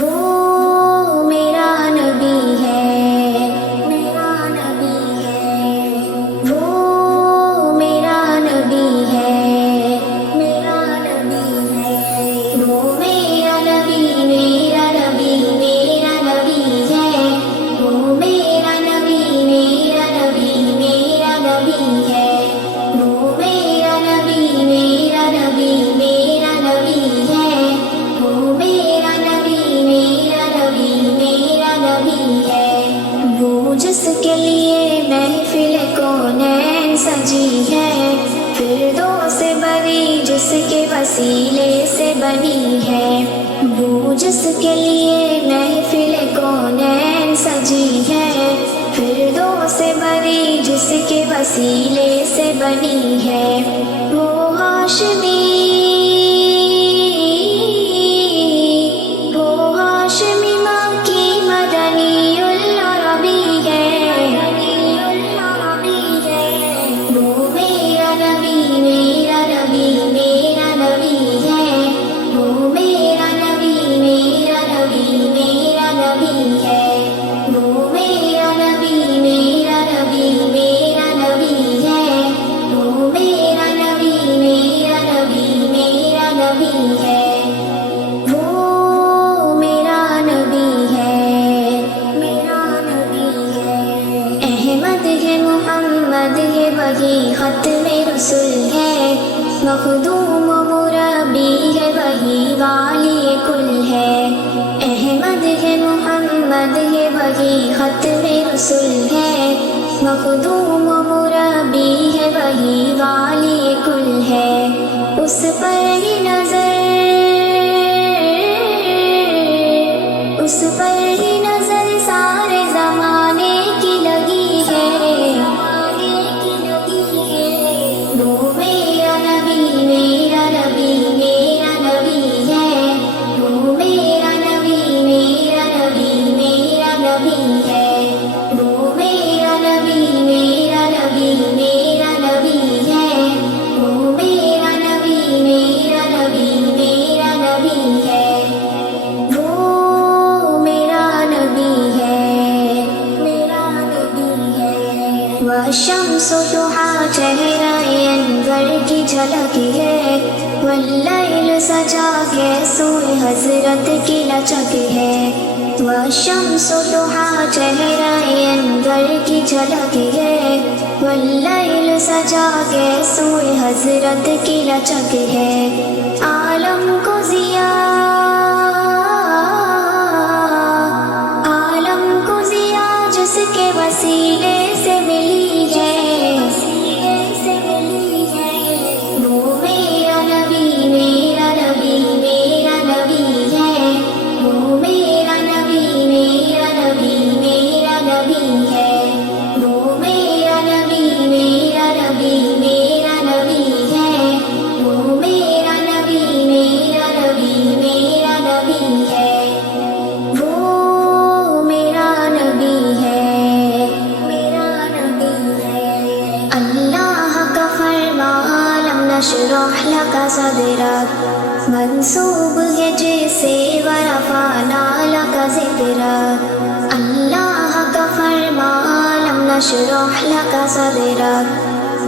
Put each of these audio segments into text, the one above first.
وہ میرا نبی ہے، میرا نبی ہے، وہ میرا نبی ہے، میرا نبی ہے، وہ میرا نبی، میرا نبی، میرا نبی ہے، وہ میرا نبی، میرا نبی، میرا نبی ہے، وہ میرا نبی، میرا نبی، میرا نبی ہے، وہ میرا نبی، میرا نبی، میرا نبی ہے، وہ جس کے لیے محفل کونین سجی ہے، فردوس بری جس کے وسیلے سے بنی ہے، وہ جس کے لیے محفل کونین سجی ہے، فردوس بری جس کے وسیلے سے بنی ہے، وہ ہاشمی، وہی ختم رسول ہے، مخدوم و مربی ہے، وہی والی کل ہے، احمد ہے، محمد ہے، وہی ختم رسول ہے، مخدوم و مربی ہے، وہی والی کل ہے، اس پر ہی نظر، اس پر ہی نظر سارے زمانے کی لگی ہے، والشمس ضحیٰ چہرہ انور کی جھلک ہے، واللیل سجا کے سوئے حضرت کی لچک ہے، والشمس ضحیٰ چہرہ انور کی جھلک ہے، واللیل سجا کے سوئے حضرت کی لچک ہے، عالم کو ضیاء، عالم کو ضیاء جس کے وسیلے سے ملی ہے، وہ میرا نبی، میرا نبی، میرا نبی ہے، وہ میرا نبی، میرا نبی، میرا نبی ہے، وہ میرا نبی، میرا نبی، میرا نبی ہے، وہ میرا نبی، میرا نبی، میرا نبی ہے، وہ میرا نبی ہے، میرا نبی ہے، اللہ کا فرمان لم نشرح لک صدرک، منسوب ہے جسے ورفعنا لک ذکرک، اللہ کا فرمان لم نشرح لک صدرک،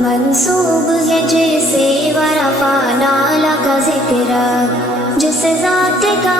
منسوب ہے جسے ورفعنا لک ذکرک، جس ذات کا